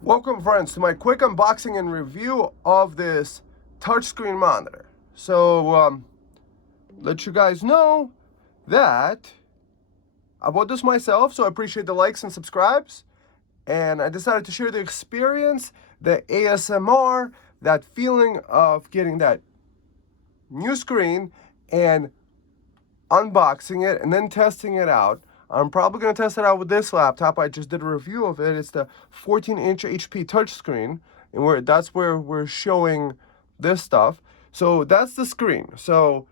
Welcome friends to my quick unboxing and review of this touchscreen monitor. So let you guys know that I bought this myself, so I appreciate the likes and subscribes. And I decided to share the experience, the ASMR, that feeling of getting that new screen and unboxing it and then testing it out. I'm probably going to test it out with this laptop. I just did a review of it. It's the 14-inch HP touchscreen, and that's where we're showing this stuff. So that's the screen. So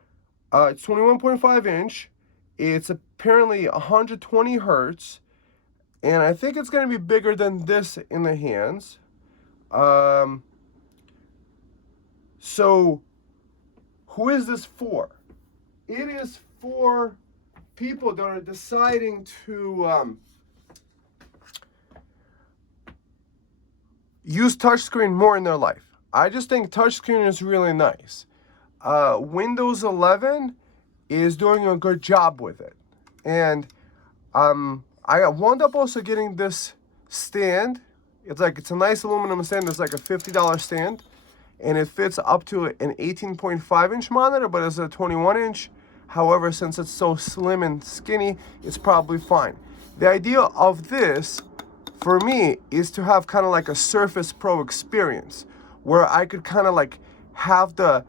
it's 21.5 inch. It's apparently 120 hertz, and I think it's going to be bigger than this in the hands. So who is this for? It is for people that are deciding to use touchscreen more in their life. I just think touchscreen is really nice. Windows 11 is doing a good job with it. And I wound up also getting this stand. It's a nice aluminum stand. It's like a $50 stand. And it fits up to an 18.5 inch monitor, but it's a 21 inch. However, since it's so slim and skinny, it's probably fine. The idea of this, for me, is to have kind of like a Surface Pro experience, where I could kind of like have the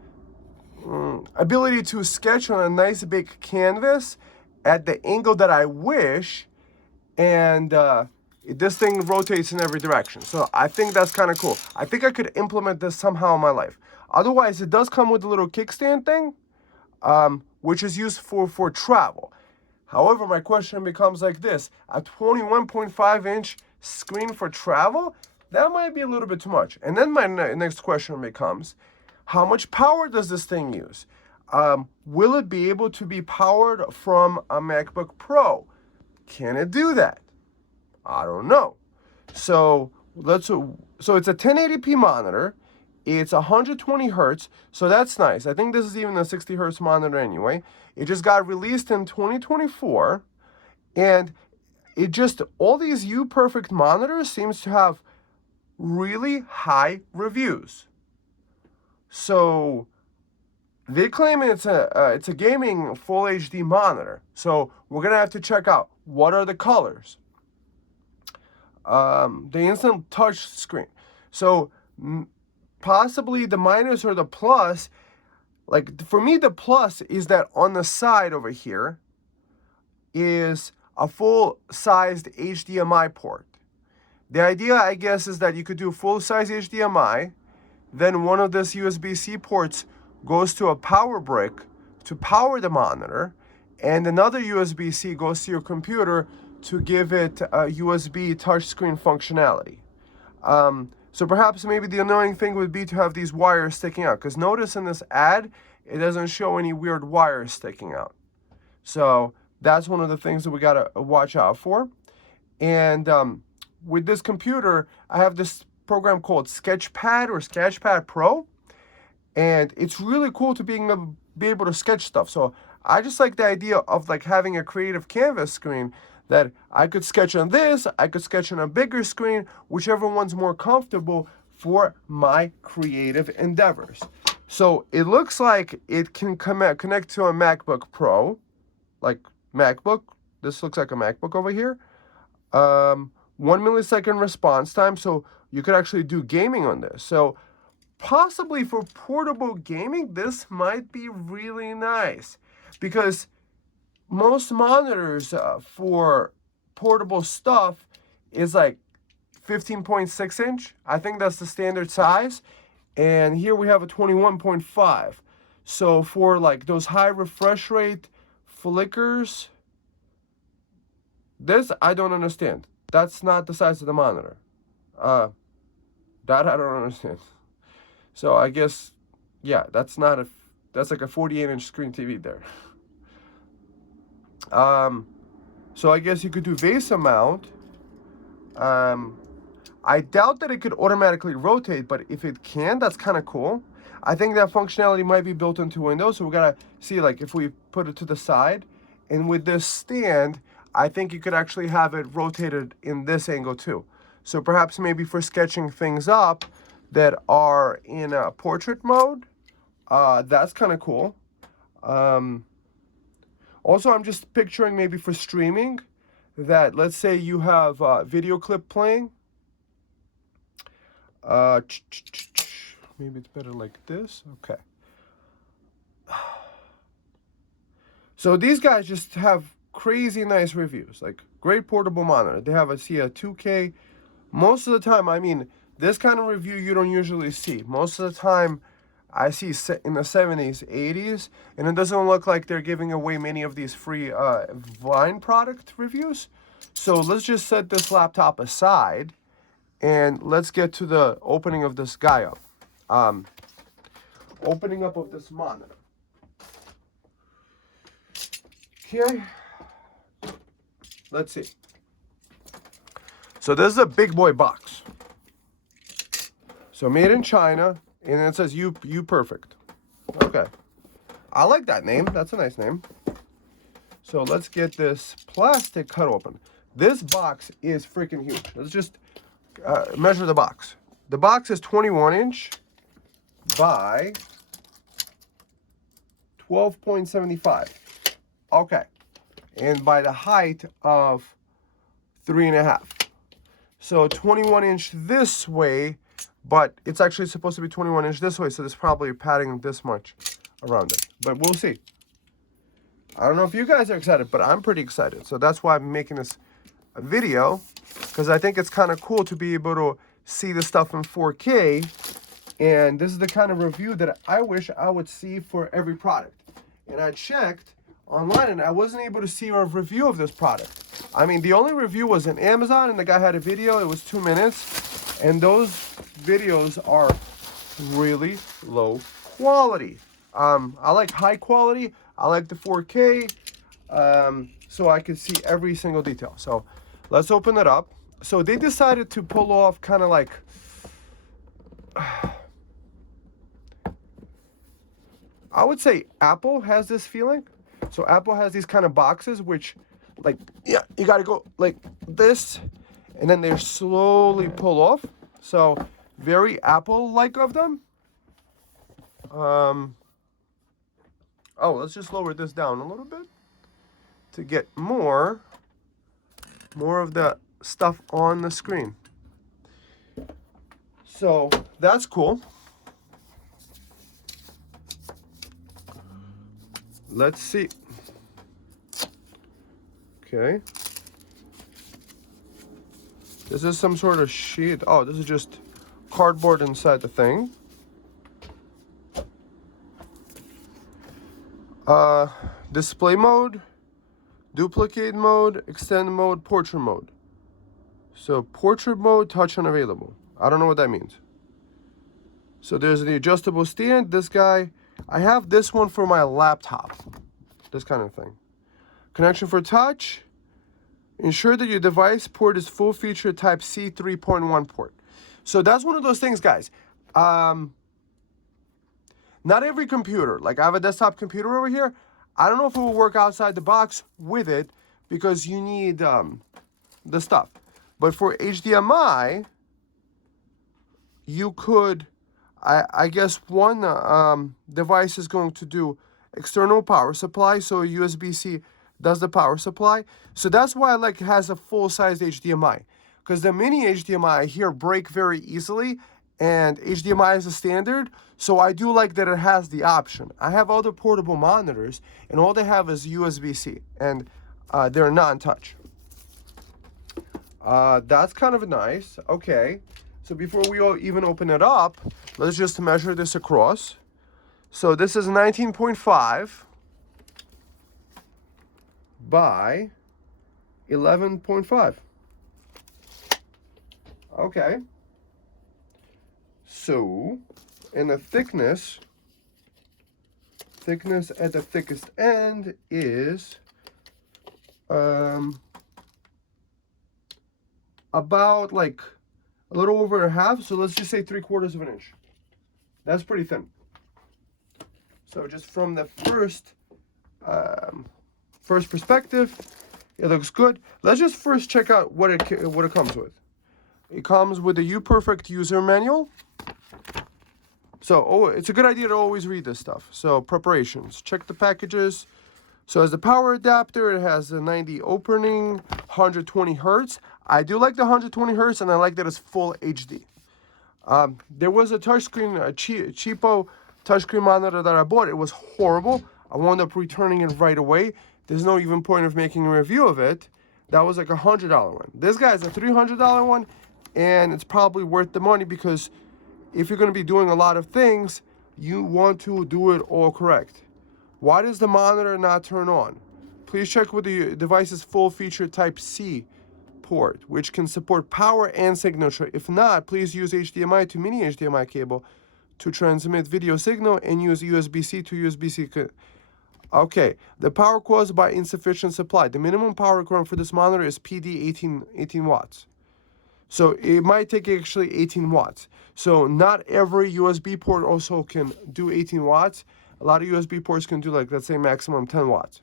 ability to sketch on a nice big canvas at the angle that I wish, and this thing rotates in every direction. So I think that's kind of cool. I think I could implement this somehow in my life. Otherwise, it does come with a little kickstand thing, which is used for travel. However, my question becomes like this: a 21.5 inch screen for travel? That might be a little bit too much. And then my next question becomes, how much power does this thing use? Will it be able to be powered from a MacBook Pro? Can it do that? I don't know. So it's a 1080p monitor. It's 120 hertz, so that's nice. I think this is even a 60 hertz monitor anyway. It just got released in 2024, and all these Uperfect monitors seems to have really high reviews. So they claim it's a gaming full HD monitor. So we're gonna have to check out what are the colors. The instant touch screen. So possibly the minus or the plus, like for me, the plus is that on the side over here is a full-sized HDMI port. The idea, I guess, is that you could do full-size HDMI, then one of this USB-C ports goes to a power brick to power the monitor, and another USB-C goes to your computer to give it a USB touchscreen functionality. So perhaps maybe the annoying thing would be to have these wires sticking out, because notice in this ad, it doesn't show any weird wires sticking out. So that's one of the things that we gotta watch out for. And with this computer, I have this program called Sketchpad or Sketchpad Pro, and it's really cool to be able to sketch stuff. So I just like the idea of like having a creative canvas screen that I could sketch on this, I could sketch on a bigger screen, whichever one's more comfortable for my creative endeavors. So it looks like it can connect to a MacBook Pro, like MacBook. This looks like a MacBook over here. 1 millisecond response time, so you could actually do gaming on this. So possibly for portable gaming, this might be really nice, because most monitors for portable stuff is like 15.6 inch. I think that's the standard size. And here we have a 21.5. So for like those high refresh rate flickers, this I don't understand. That's not the size of the monitor. That I don't understand. So I guess, yeah, that's like a 48-inch screen TV there. So I guess you could do VESA mount. I doubt that it could automatically rotate, but if it can, that's kind of cool. I think that functionality might be built into Windows, so we gotta see like if we put it to the side. And with this stand, I think you could actually have it rotated in this angle too. So perhaps maybe for sketching things up that are in a portrait mode, that's kind of cool. Also, I'm just picturing maybe for streaming that, let's say you have a video clip playing. Maybe it's better like this. Okay. So these guys just have crazy nice reviews, like great portable monitor. They have a 2K. Most of the time, I mean, this kind of review you don't usually see. Most of the time, I see in the 70s, 80s, and it doesn't look like they're giving away many of these free Vine product reviews. So let's just set this laptop aside, and let's get to the opening of this guy up. Opening up of this monitor. Okay, let's see. So this is a big boy box. So made in China, and it says Uperfect. Okay, I like that name. That's a nice name. So let's get this plastic cut open. This box is freaking huge. Let's just measure the box. The box is 21 inch by 12.75. Okay, and by the height of 3.5. So 21 inch this way, but it's actually supposed to be 21 inch this way, so there's probably padding this much around it. But we'll see. I don't know if you guys are excited, but I'm pretty excited. So that's why I'm making this video, because I think it's kind of cool to be able to see the stuff in 4K. And this is the kind of review that I wish I would see for every product. And I checked online and I wasn't able to see a review of this product. I mean, the only review was in Amazon, and the guy had a video. It was 2 minutes, and those videos are really low quality. I like high quality. I like the 4K, so I can see every single detail. So let's open it up. So they decided to pull off kind of like, I would say Apple has this feeling. So Apple has these kind of boxes which, like, yeah, you got to go like this, and then they slowly pull off. So very Apple-like of them. Oh, let's just lower this down a little bit to get more of the stuff on the screen. So that's cool. Let's see. Okay. This is some sort of sheet. Oh, this is just cardboard inside the thing. Display mode, duplicate mode, extend mode, portrait mode. So portrait mode, touch unavailable. I don't know what that means. So there's the adjustable stand. This guy, I have this one for my laptop. This kind of thing. Connection for touch. Ensure that your device port is full feature type C 3.1 port. So that's one of those things, guys. Not every computer, like I have a desktop computer over here, I don't know if it will work outside the box with it because you need the stuff. But for HDMI, you could, I guess one device is going to do external power supply, so USB-C does the power supply. So that's why I like it has a full-sized HDMI, because the mini HDMI here break very easily, and HDMI is a standard, so I do like that it has the option. I have other portable monitors, and all they have is USB-C, and they're non-touch. That's kind of nice. Okay, so before we even open it up, let's just measure this across. So this is 19.5 by 11.5. Okay. So, and the thickness at the thickest end is about like a little over a half. So let's just say 3/4 of an inch. That's pretty thin. So just from the first perspective, it looks good. Let's just first check out what it comes with. It comes with a Uperfect user manual. So it's a good idea to always read this stuff. So preparations, check the packages. So as the power adapter, it has a 90 opening, 120 hertz. I do like the 120 hertz, and I like that it's full HD. There was a touchscreen, a cheapo touchscreen monitor that I bought. It was horrible. I wound up returning it right away. There's no even point of making a review of it. That was like a $100 one. This guy's a $300 one, and it's probably worth the money because if you're going to be doing a lot of things, you want to do it all correct. Why does the monitor not turn on? Please check with the device's full feature Type-C port, which can support power and signature. If not, please use HDMI to mini HDMI cable to transmit video signal and use USB-C to USB-C. Okay, the power caused by insufficient supply. The minimum power requirement for this monitor is PD 18 watts. So it might take actually 18 watts. So not every USB port also can do 18 watts. A lot of USB ports can do, like, let's say maximum 10 watts.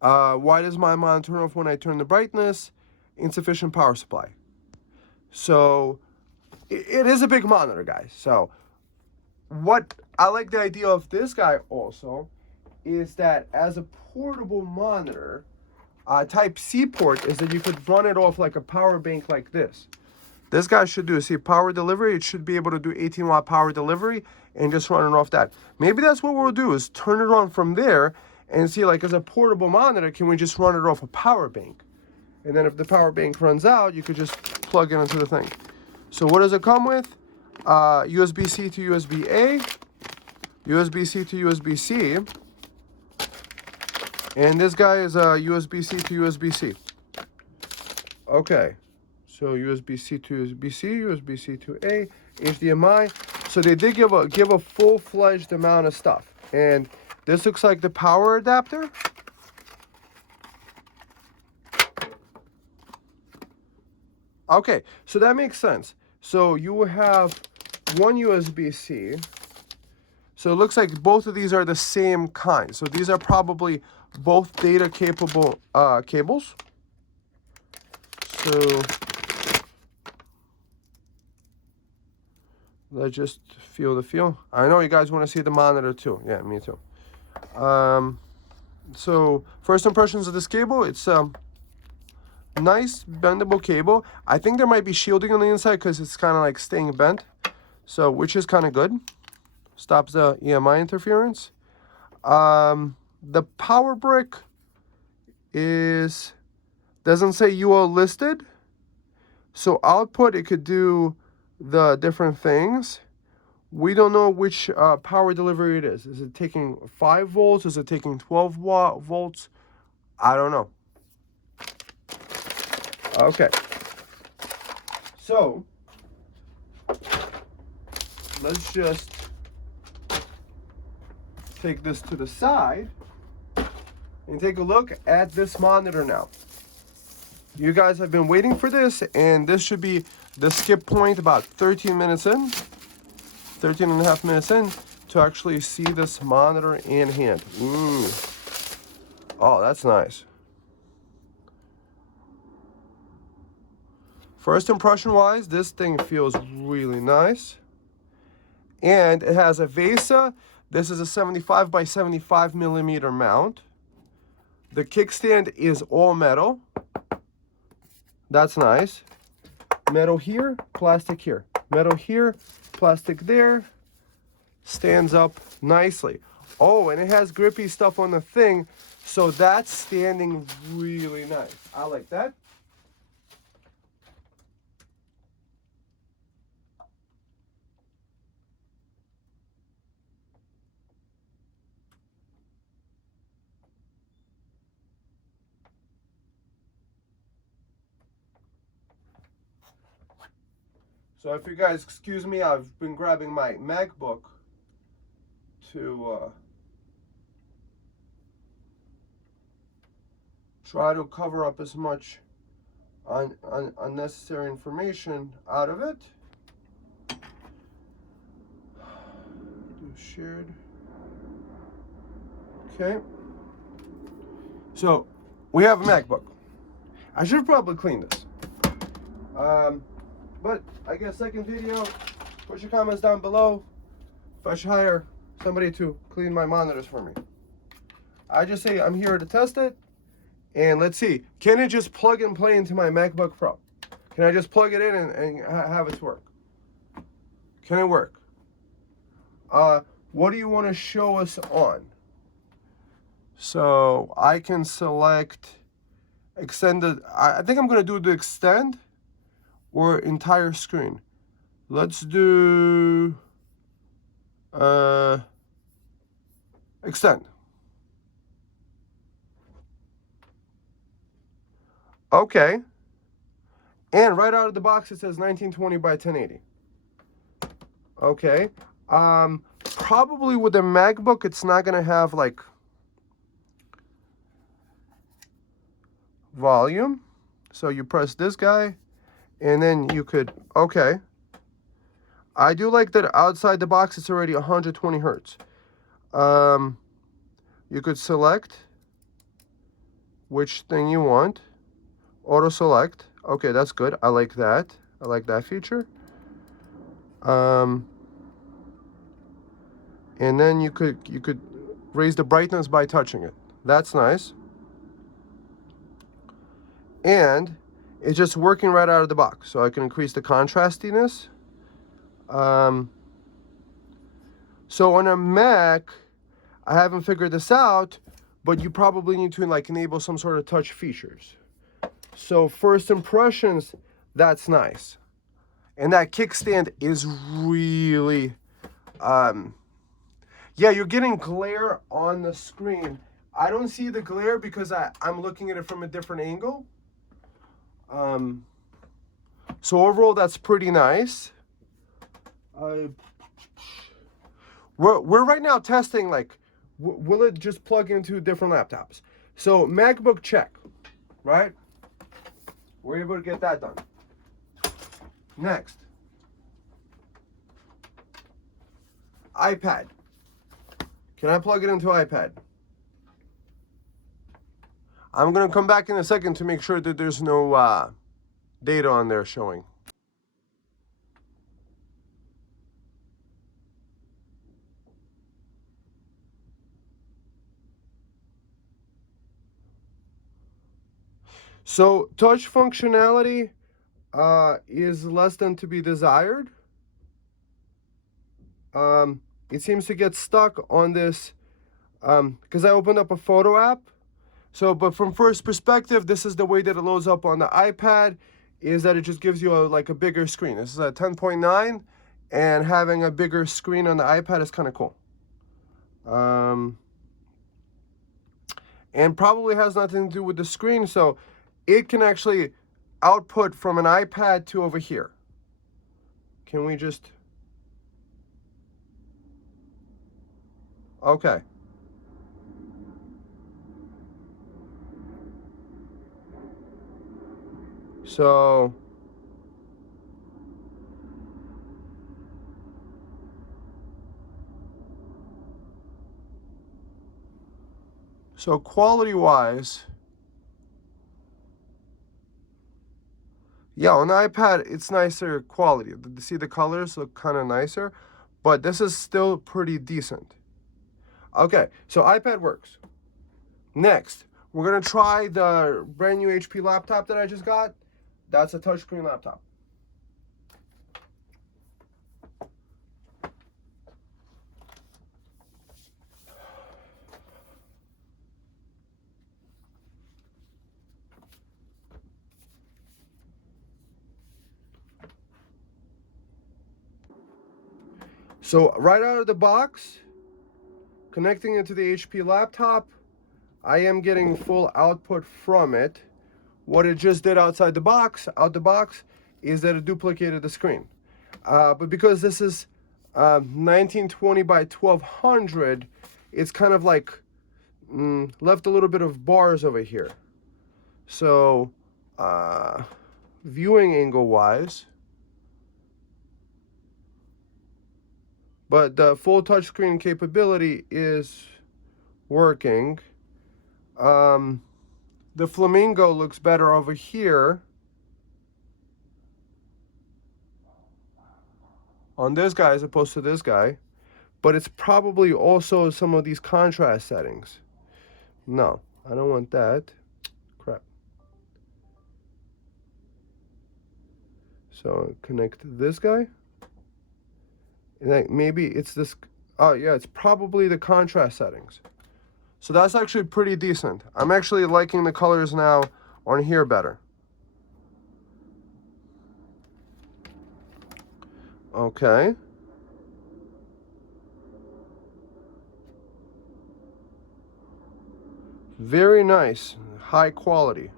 Why does my monitor turn off when I turn the brightness? Insufficient power supply. So it is a big monitor, guys. So what I like the idea of this guy also is that as a portable monitor, Type-C port is that you could run it off like a power bank like this. This guy should do, see, power delivery. It should be able to do 18-watt power delivery and just run it off that. Maybe that's what we'll do, is turn it on from there and see, like, as a portable monitor, can we just run it off a power bank? And then if the power bank runs out, you could just plug it into the thing. So what does it come with? USB-C to USB-A, USB-C to USB-C, and this guy is USB-C to USB-C. Okay, so USB-C to USB-C, USB-C to A, HDMI. So they did give a full-fledged amount of stuff. And this looks like the power adapter. Okay, so that makes sense. So you have one USB-C. So it looks like both of these are the same kind. So these are probably both data capable cables. So let's just feel the feel. I know you guys want to see the monitor too. Yeah, me too. So first impressions of this cable, it's nice bendable cable. I think there might be shielding on the inside because it's kind of like staying bent. So which is kind of good. Stops the EMI interference. The power brick doesn't say UL listed. So output, it could do the different things. We don't know which power delivery it is. Is it taking 5 volts? Is it taking 12 volts? I don't know. Okay. So let's just take this to the side and take a look at this monitor now. You guys have been waiting for this, and this should be the skip point about 13 minutes in, 13 and a half minutes in, to actually see this monitor in hand. Ooh. Oh, that's nice. First impression wise, this thing feels really nice. And it has a VESA. This is a 75 by 75 millimeter mount. The kickstand is all metal. That's nice. Metal here, plastic here. Metal here, plastic there. Stands up nicely. Oh, and it has grippy stuff on the thing, so that's standing really nice. I like that. So if you guys excuse me, I've been grabbing my MacBook to try to cover up as much unnecessary information out of it. Do shared. Okay. So we have a MacBook. I should probably clean this. But I guess second video, put your comments down below if I should hire somebody to clean my monitors for me. I just say I'm here to test it, and let's see. Can it just plug and play into my MacBook Pro? Can I just plug it in and have it work? Can it work? What do you want to show us on? So I can select extended. I think I'm going to do the extend or entire screen. Let's do extend. Okay. And right out of the box it says 1920 by 1080. Okay. Probably with a MacBook it's not gonna have like volume. So you press this guy and then you could, okay. I do like that outside the box it's already 120 hertz. You could select which thing you want. Auto select. Okay, that's good. I like that. I like that feature. And then you could raise the brightness by touching it. That's nice. And it's just working right out of the box. So I can increase the contrastiness. So on a Mac, I haven't figured this out, but you probably need to like enable some sort of touch features. So first impressions, that's nice. And that kickstand is really, yeah, you're getting glare on the screen. I don't see the glare because I'm looking at it from a different angle. So overall, that's pretty nice. We're right now testing, like, will it just plug into different laptops? So MacBook check, right? We're able to get that done. Next, iPad. Can I plug it into iPad? I'm gonna come back in a second to make sure that there's no data on there showing. So touch functionality is less than to be desired. It seems to get stuck on this because I opened up a photo app. So, but from first perspective, this is the way that it loads up on the iPad, is that it just gives you like a bigger screen. This is a 10.9, and having a bigger screen on the iPad is kind of cool. And probably has nothing to do with the screen, so it can actually output from an iPad to over here. Can we just... Okay. So... So quality-wise, yeah, on the iPad, it's nicer quality. See, the colors look kind of nicer, but this is still pretty decent. Okay, so iPad works. Next, we're going to try the brand new HP laptop that I just got. That's a touchscreen laptop. So right out of the box, connecting it to the HP laptop, I am getting full output from it. What it just did out the box, is that it duplicated the screen. But because this is 1920 by 1200, it's kind of like left a little bit of bars over here. So viewing angle wise, but the full touchscreen capability is working. The flamingo looks better over here. on this guy as opposed to this guy, but it's probably also some of these contrast settings. No, I don't want that. Crap. So connect this guy. And maybe it's this. Oh yeah, it's probably the contrast settings. So that's actually pretty decent. I'm actually liking the colors now on here better. Okay. Very nice, high quality.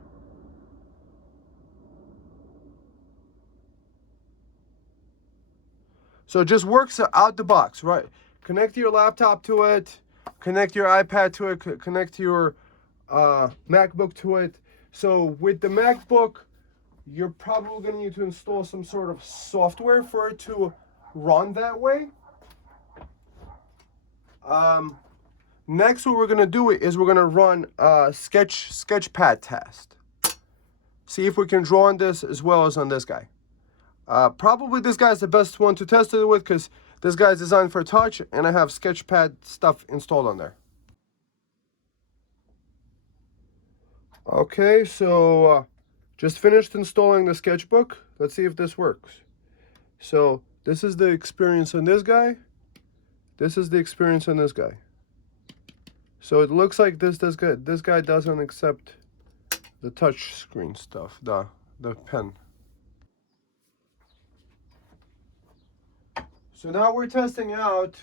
So it just works out the box, right? Connect your laptop to it, connect your iPad to it, connect your MacBook to it. So with the MacBook, you're probably going to need to install some sort of software for it to run that way. Next, what we're going to do is we're going to run a sketchpad test. See if we can draw on this as well as on this guy. Probably this guy's the best one to test it with because this guy's designed for touch and I have sketchpad stuff installed on there. Okay, so just finished installing the sketchbook. Let's see if this works. So this is the experience on this guy. This is the experience on this guy. So it looks like this guy doesn't accept the touch screen stuff, the pen. So now we're testing out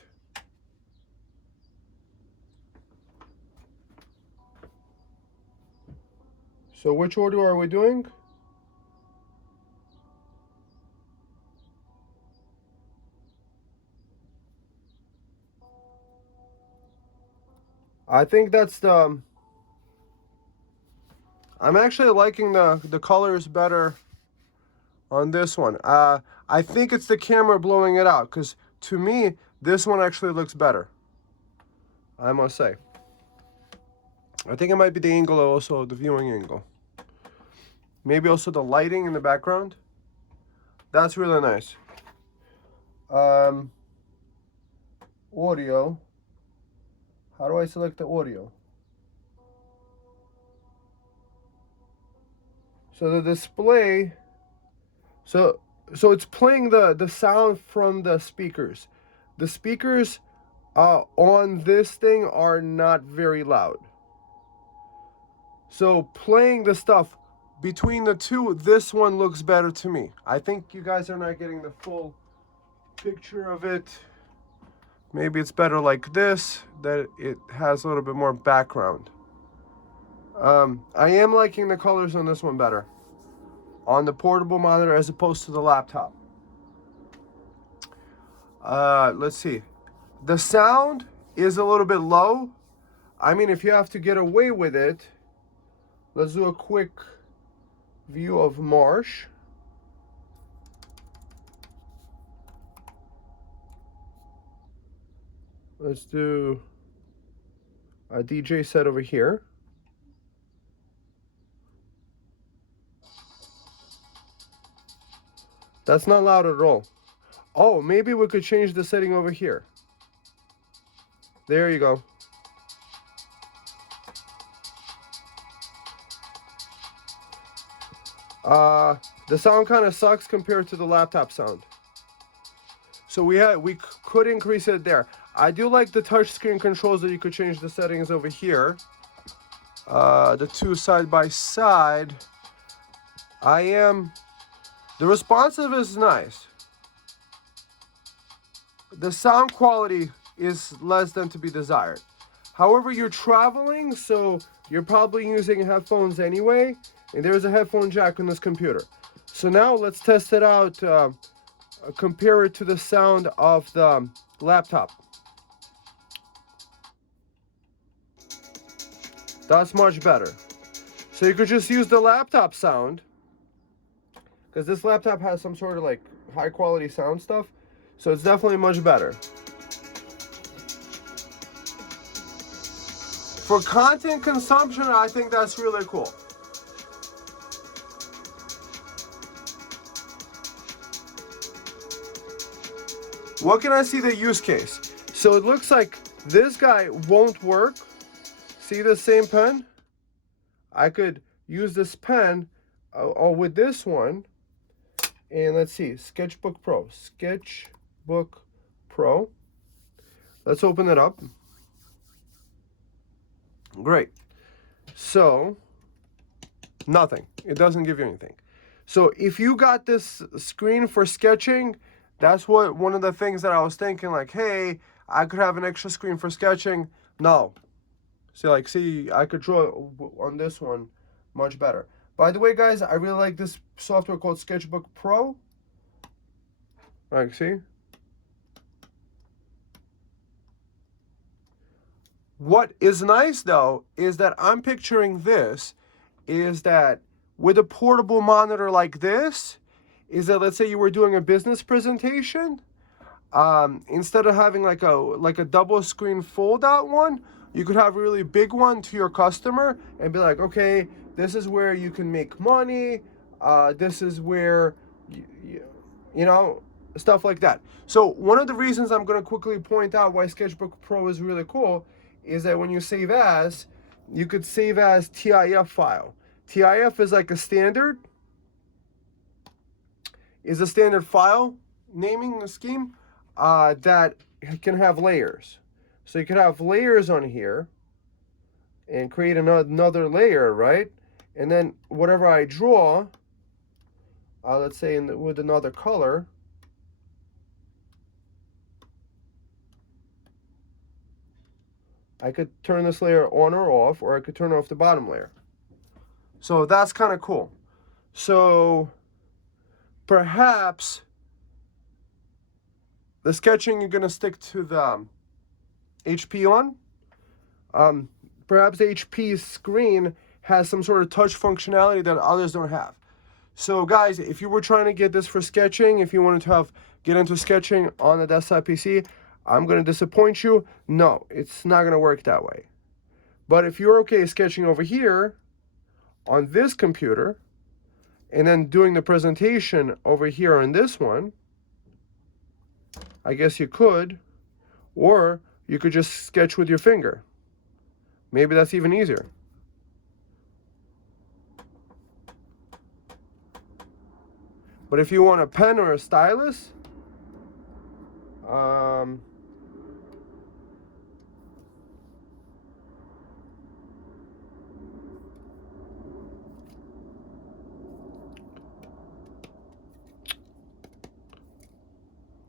so which order are we doing? I think that's the I'm actually liking the colors better on this one. I think it's the camera blowing it out because to me this one actually looks better, I must say. I think it might be the angle, also the viewing angle, maybe also the lighting in the background. That's really nice. Audio, how do I select the audio? So the display, so it's playing the sound from the speakers. The speakers on this thing are not very loud. So playing the stuff between the two, this one looks better to me. I think you guys are not getting the full picture of it. Maybe it's better like this, that it has a little bit more background. I am liking the colors on this one better, on the portable monitor as opposed to the laptop. Let's see. The sound is a little bit low. I mean, if you have to get away with it, let's do a quick view of Marsh. Let's do a DJ set over here. That's not loud at all. Oh, maybe we could change the setting over here. There you go. The sound kind of sucks compared to the laptop sound. So we could increase it there. I do like the touchscreen controls that you could change the settings over here. The two side by side. The responsive is nice. The sound quality is less than to be desired. However, you're traveling, so you're probably using headphones anyway, and there's a headphone jack on this computer. So now let's test it out, compare it to the sound of the laptop. That's much better. So you could just use the laptop sound, because this laptop has some sort of like high quality sound stuff, so it's definitely much better. For content consumption, I think that's really cool. what can I see the use case? So it looks like this guy won't work. See the same pen? I could use this pen with this one. And let's see, Sketchbook Pro. Sketchbook Pro. Let's open it up. Great. So, nothing. It doesn't give you anything. So if you got this screen for sketching, that's what one of the things that I was thinking, like, hey, I could have an extra screen for sketching. No. See, I could draw on this one much better. By the way, guys, I really like this software called Sketchbook Pro. Like, see? What is nice, though, is that I'm picturing this, is that with a portable monitor like this, is that let's say you were doing a business presentation, instead of having like a double screen fold out one, you could have a really big one to your customer and be like, okay, this is where you can make money. This is where, you know, stuff like that. So one of the reasons I'm going to quickly point out why Sketchbook Pro is really cool is that when you save as, you could save as TIF file. TIF is like a standard file naming scheme that can have layers. So you could have layers on here and create another layer, right? And then whatever I draw, let's say with another color, I could turn this layer on or off, or I could turn off the bottom layer. So that's kind of cool. So perhaps the sketching, you're going to stick to the HP on. Perhaps HP's screen has some sort of touch functionality that others don't have. So guys, if you were trying to get this for sketching, if you wanted to get into sketching on a desktop PC, I'm going to disappoint you. No, it's not going to work that way. But if you're okay sketching over here on this computer and then doing the presentation over here on this one, I guess you could. Or you could just sketch with your finger. Maybe that's even easier. But if you want a pen or a stylus,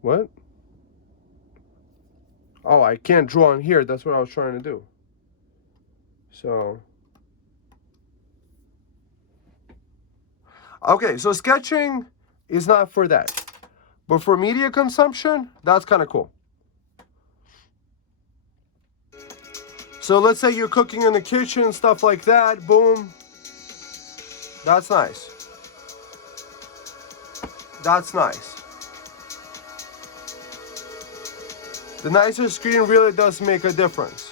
what? Oh, I can't draw on here. That's what I was trying to do. So, okay, so sketching is not for that. But for media consumption, that's kind of cool. So let's say you're cooking in the kitchen, stuff like that, boom. That's nice. That's nice. The nicer screen really does make a difference.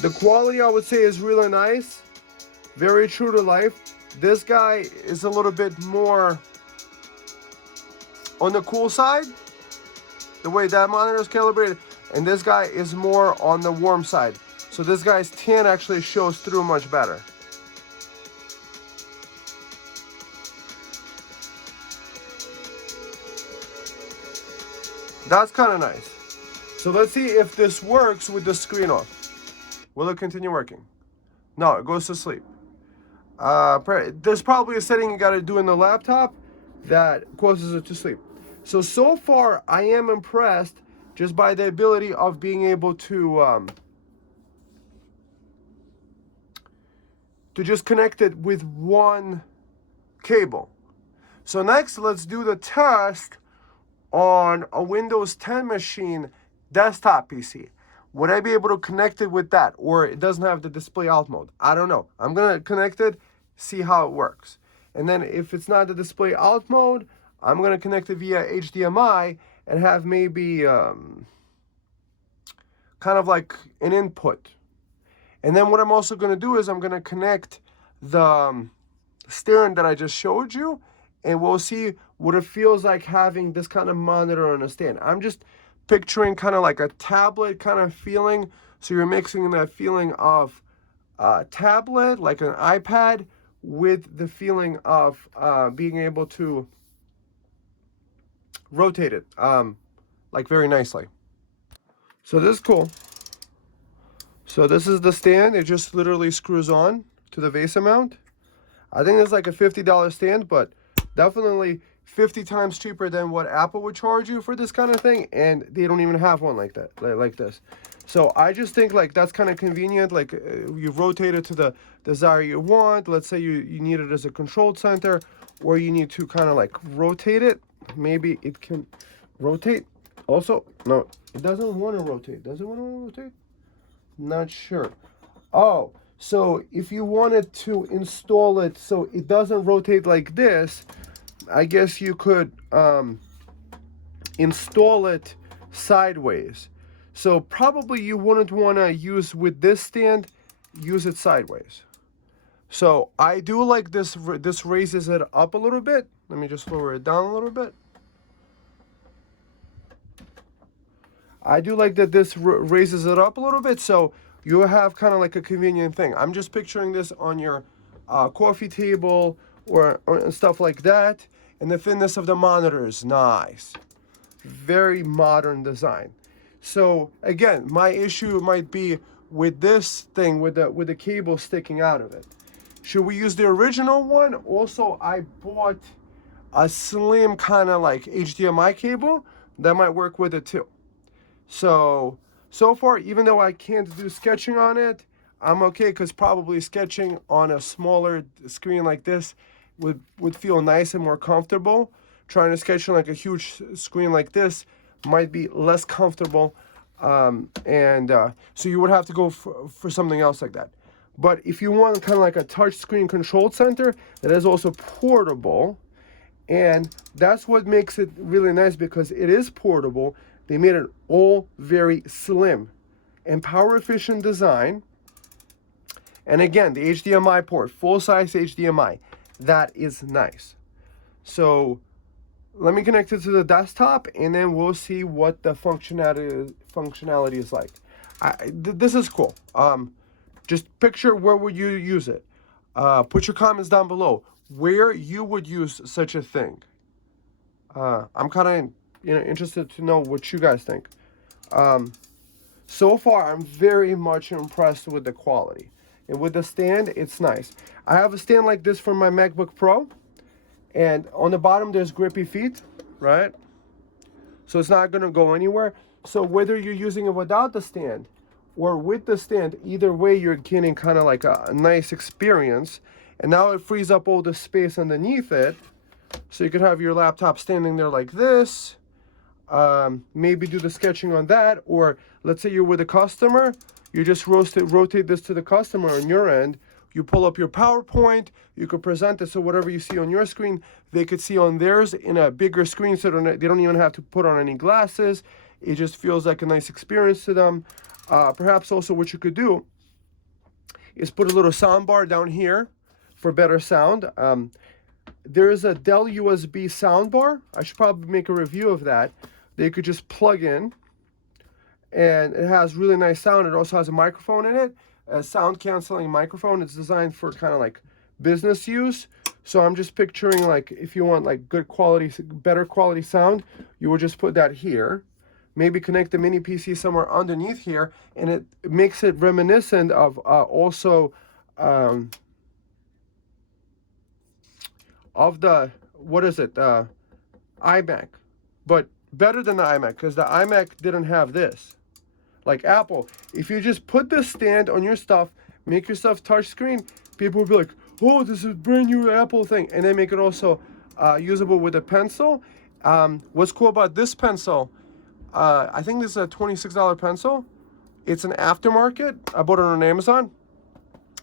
The quality, I would say, is really nice. Very true to life. This guy is a little bit more on the cool side, the way that monitor is calibrated, and this guy is more on the warm side. So this guy's tan actually shows through much better. That's kind of nice. So let's see if this works with the screen off. Will it continue working? No, it goes to sleep. There's probably a setting you got to do in the laptop that causes it to sleep. So far, I am impressed just by the ability of being able to just connect it with one cable. So next, let's do the test on a Windows 10 machine desktop PC. Would I be able to connect it with that? Or it doesn't have the display out mode? I don't know. I'm going to connect it, see how it works. And then if it's not the display out mode, I'm going to connect it via HDMI and have maybe kind of like an input. And then what I'm also going to do is I'm going to connect the steering that I just showed you and we'll see what it feels like having this kind of monitor on a stand. I'm just picturing kind of like a tablet kind of feeling. So you're mixing that feeling of tablet, like an iPad, with the feeling of being able to rotate it like very nicely. So this is cool. So this is the stand. It just literally screws on to the vase mount. I think it's like a $50 stand, but definitely 50 times cheaper than what Apple would charge you for this kind of thing, and they don't even have one like that, like this. So I just think like that's kind of convenient. Like you rotate it to the desire you want. Let's say you need it as a control center, or you need to kind of like rotate it. Maybe it can rotate. Also, no, it doesn't want to rotate. Does it want to rotate? Not sure. Oh, so if you wanted to install it so it doesn't rotate like this, I guess you could install it sideways. So probably you wouldn't want to use with this stand, use it sideways. So I do like this. This raises it up a little bit. Let me just lower it down a little bit. I do like that this raises it up a little bit, so you have kind of like a convenient thing. I'm just picturing this on your coffee table or stuff like that. And the thinness of the monitor is nice. Very modern design. So again, my issue might be with this thing, with the cable sticking out of it. Should we use the original one? Also, I bought a slim kind of like HDMI cable that might work with it too. So far, even though I can't do sketching on it, I'm okay, because probably sketching on a smaller screen like this would feel nice and more comfortable. Trying to sketch on like a huge screen like this might be less comfortable, so you would have to go for something else like that. But if you want kind of like a touch screen control center that is also portable, and that's what makes it really nice, because it is portable. They made it all very slim and power efficient design. And again, the HDMI port, full size HDMI, that is nice. So let me connect it to the desktop, and then we'll see what the functionality is like. This is cool. Just picture, where would you use it? Put your comments down below where you would use such a thing. I'm kind of interested to know what you guys think. So far, I'm very much impressed with the quality. And with the stand, it's nice. I have a stand like this for my MacBook Pro. And on the bottom, there's grippy feet, right? So it's not going to go anywhere. So whether you're using it without the stand or with the stand, either way, you're getting kind of like a nice experience. And now it frees up all the space underneath it. So you could have your laptop standing there like this. Maybe do the sketching on that, or let's say you're with a customer, you just rotate this to the customer on your end. You pull up your PowerPoint, you could present it, so whatever you see on your screen, they could see on theirs in a bigger screen, so they don't even have to put on any glasses. It just feels like a nice experience to them. Perhaps also what you could do is put a little sound bar down here for better sound. There is a Dell USB sound bar. I should probably make a review of that. They could just plug in, and it has really nice sound. It also has a microphone in it, a sound canceling microphone. It's designed for kind of like business use. So I'm just picturing, like, if you want like good quality, better quality sound, you would just put that here. Maybe connect the mini PC somewhere underneath here, and it makes it reminiscent of also of the, what is it, iMac, but better than the iMac, because the iMac didn't have this. Like Apple, if you just put this stand on your stuff, make your stuff touchscreen, people will be like, oh, this is a brand new Apple thing. And then make it also usable with a pencil. What's cool about this pencil, I think this is a $26 pencil. It's an aftermarket. I bought it on Amazon.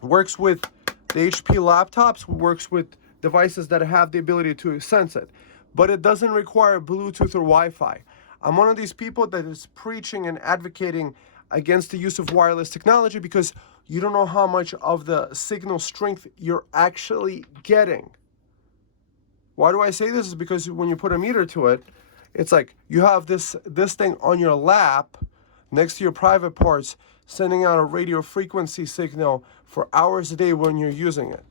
Works with the HP laptops, works with devices that have the ability to sense it. But it doesn't require Bluetooth or Wi-Fi. I'm one of these people that is preaching and advocating against the use of wireless technology, because you don't know how much of the signal strength you're actually getting Why do I say this? Is because when you put a meter to it, it's like you have this thing on your lap next to your private parts, sending out a radio frequency signal for hours a day when you're using it.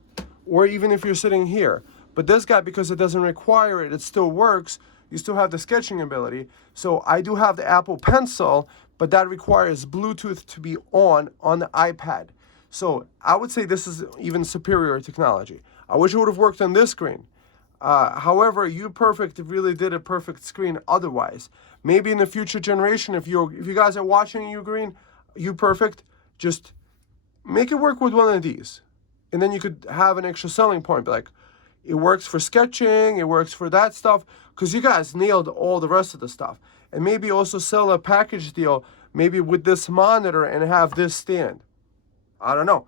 Or even if you're sitting here. But this guy, because it doesn't require it, it still works. You still have the sketching ability. So I do have the Apple Pencil, but that requires Bluetooth to be on the iPad. So I would say this is even superior technology. I wish it would have worked on this screen. However, Uperfect really did a perfect screen otherwise. Maybe in the future generation, if you guys are watching Uperfect, just make it work with one of these. And then you could have an extra selling point. Be like, it works for sketching, it works for that stuff, because you guys nailed all the rest of the stuff. And maybe also sell a package deal, maybe with this monitor and have this stand. I don't know.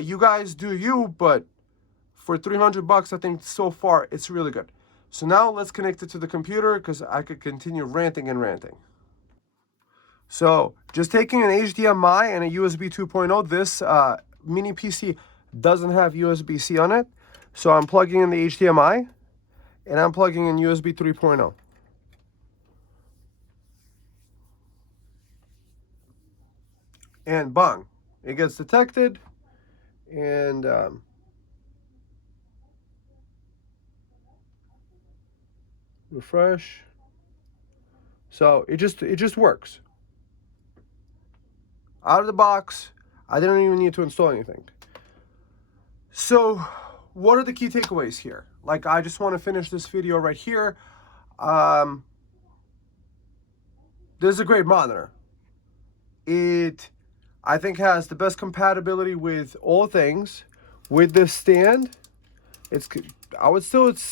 You guys do you, but for $300, I think so far it's really good. So now let's connect it to the computer because I could continue ranting and ranting. So just taking an HDMI and a USB 2.0, this mini PC doesn't have USB-C on it. So I'm plugging in the HDMI and I'm plugging in USB 3.0. And bang, it gets detected and refresh. So it just works. Out of the box, I didn't even need to install anything. So what are the key takeaways here? Like, I just want to finish this video right here. This is a great monitor. It, I think, has the best compatibility with all things. With this stand, it's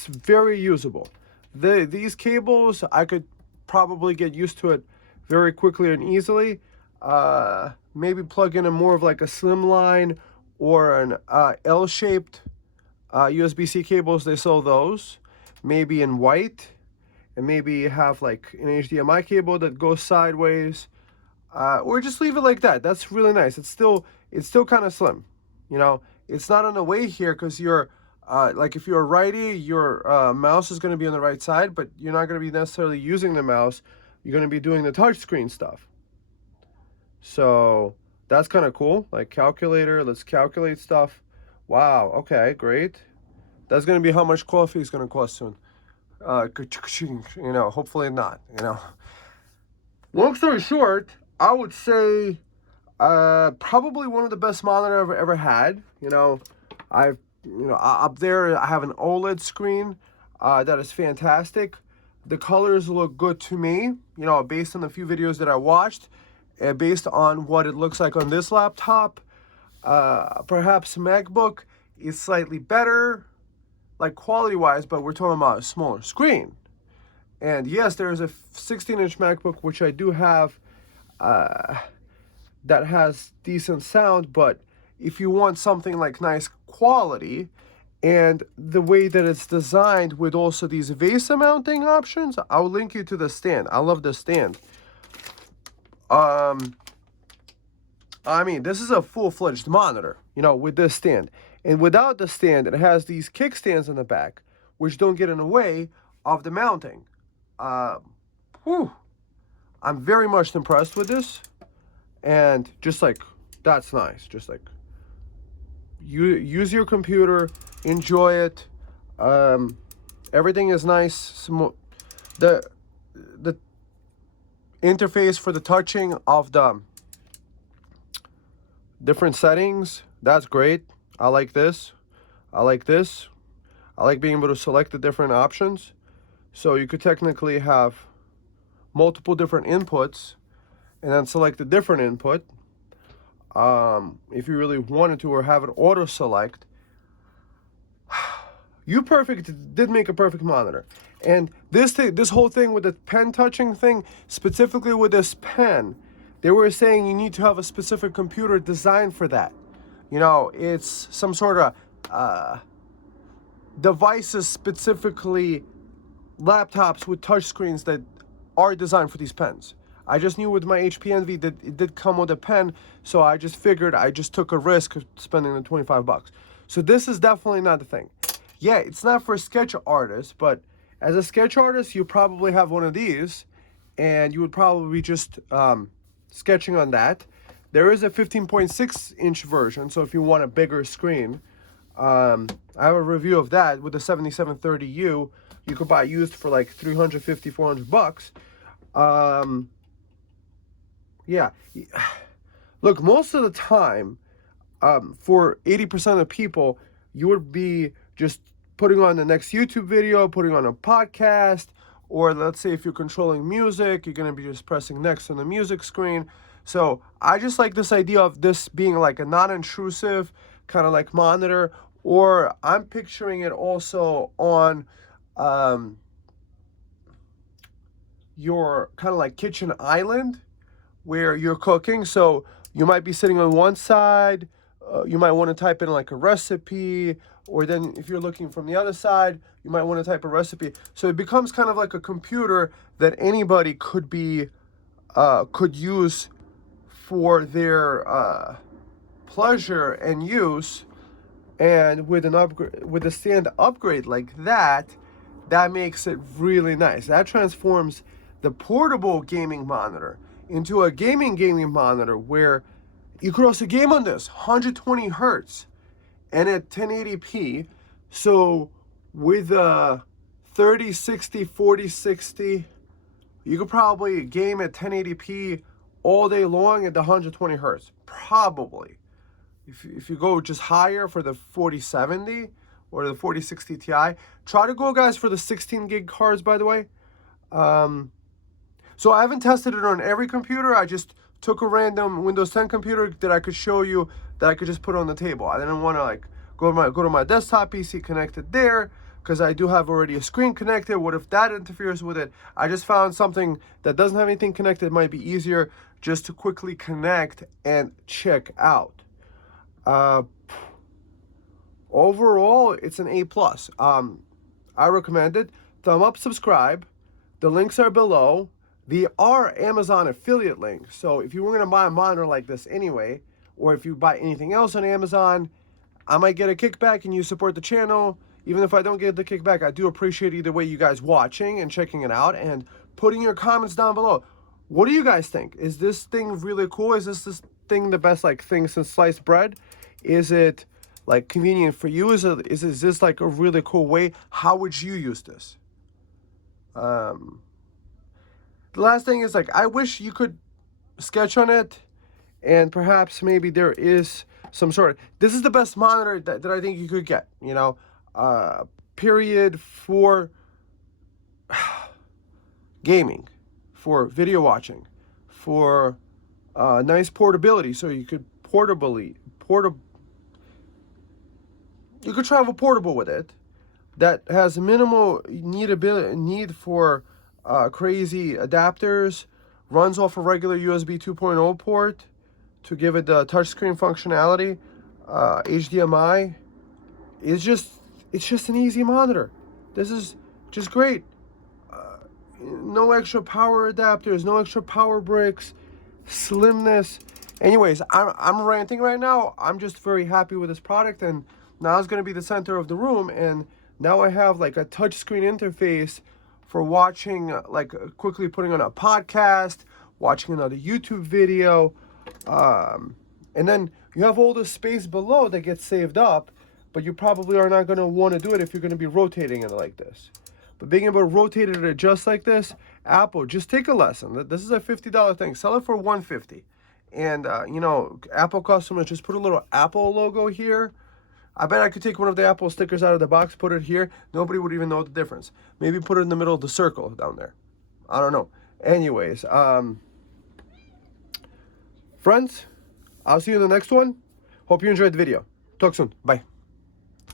very usable. These cables, I could probably get used to it very quickly and easily. Maybe plug in a more of like a slim line or an L-shaped USB-C cables. They sell those, maybe in white, and maybe have like an HDMI cable that goes sideways, or just leave it like that. That's really nice. It's still kind of slim, you know. It's not on the way here because you're like, if you're a righty, your mouse is going to be on the right side, but you're not going to be necessarily using the mouse. You're going to be doing the touchscreen stuff. So that's kind of cool. Like calculator, let's calculate stuff. Wow, okay, great. That's going to be how much coffee is going to cost soon. You know, hopefully not, you know. Long story short, I would say probably one of the best monitor I've ever had. You know, up there I have an OLED screen that is fantastic. The colors look good to me, you know, based on the few videos that I watched, based on what it looks like on this laptop. Perhaps MacBook is slightly better, like quality-wise, but we're talking about a smaller screen. And yes, there is a 16-inch MacBook, which I do have, that has decent sound, but if you want something like nice quality, and the way that it's designed with also these VESA mounting options, I'll link you to the stand. I love the stand. I mean, this is a full-fledged monitor, you know, with this stand. And without the stand, it has these kickstands in the back, which don't get in the way of the mounting. I'm very much impressed with this. And just like, that's nice. Just like, you use your computer, enjoy it. Everything is nice. The interface for the touching of the different settings, that's great. I like this. I like this. I like being able to select the different options. So you could technically have multiple different inputs and then select a different input if you really wanted to, or have it auto select. Uperfect did make a perfect monitor. And this whole thing with the pen touching thing, specifically with this pen, they were saying you need to have a specific computer designed for that. You know, it's some sort of devices, specifically laptops with touch screens that are designed for these pens. I just knew with my HP Envy that it did come with a pen, so I just figured I just took a risk of spending the $25. So this is definitely not the thing. yeah, it's not for sketch artists, but as a sketch artist, you probably have one of these, and you would probably be just sketching on that. There is a 15.6-inch version, so if you want a bigger screen, I have a review of that with the 7730U. You could buy used for like $350, $400. Yeah. Look, most of the time, for 80% of people, you would be just putting on the next YouTube video, putting on a podcast, or let's say if you're controlling music, you're going to be just pressing next on the music screen. So I just like this idea of this being like a non-intrusive kind of like monitor, or I'm picturing it also on your kind of like kitchen island where you're cooking. So you might be sitting on one side, you might want to type in like a recipe, or then if you're looking from the other side, you might want to type a recipe. So it becomes kind of like a computer that anybody could use for their pleasure and use. And with an upgrade, with a stand upgrade like that, that makes it really nice. That transforms the portable gaming monitor into a gaming monitor where you could also game on this 120 hertz and at 1080p. So with a 3060, 4060, you could probably game at 1080p all day long at the 120 hertz, probably. If you go just higher for the 4070 or the 4060 Ti, try to go, guys, for the 16 gig cards, by the way. So I haven't tested it on every computer. I just took a random Windows 10 computer that I could show you, that I could just put on the table. I didn't want to like go to my desktop PC, connect it there, because I do have already a screen connected. What if that interferes with it? I just found something that doesn't have anything connected. It might be easier just to quickly connect and check out. Overall, it's an A+. I recommend it. Thumb up, subscribe. The links are below. They are Amazon affiliate links. So if you were going to buy a monitor like this anyway, or if you buy anything else on Amazon, I might get a kickback and you support the channel. Even if I don't get the kickback, I do appreciate either way you guys watching and checking it out and putting your comments down below. What do you guys think? Is this thing really cool? Is this thing the best like thing since sliced bread? Is it like convenient for you? Is this like a really cool way? How would you use this? The last thing is, like, I wish you could sketch on it, and perhaps maybe there is some sort of, this is the best monitor that I think you could get, you know, period, for gaming, for video watching, for nice portability, so you could you could travel portable with it, that has minimal need for crazy adapters, runs off a regular USB 2.0 port to give it the touchscreen functionality, HDMI. It's just an easy monitor. This is just great. No extra power adapters, no extra power bricks, slimness. Anyways, I'm ranting right now. I'm just very happy with this product, and now it's going to be the center of the room, and now I have like a touchscreen interface for watching, like quickly putting on a podcast, watching another YouTube video, and then you have all the space below that gets saved up, but you probably are not going to want to do it if you're going to be rotating it like this. But being able to rotate it or just like this, Apple, just take a lesson. This is a $50 thing. Sell it for $150. And, you know, Apple customers, just put a little Apple logo here. I bet I could take one of the Apple stickers out of the box, put it here. Nobody would even know the difference. Maybe put it in the middle of the circle down there. I don't know. Anyways, friends, I'll see you in the next one. Hope you enjoyed the video. Talk soon. Bye.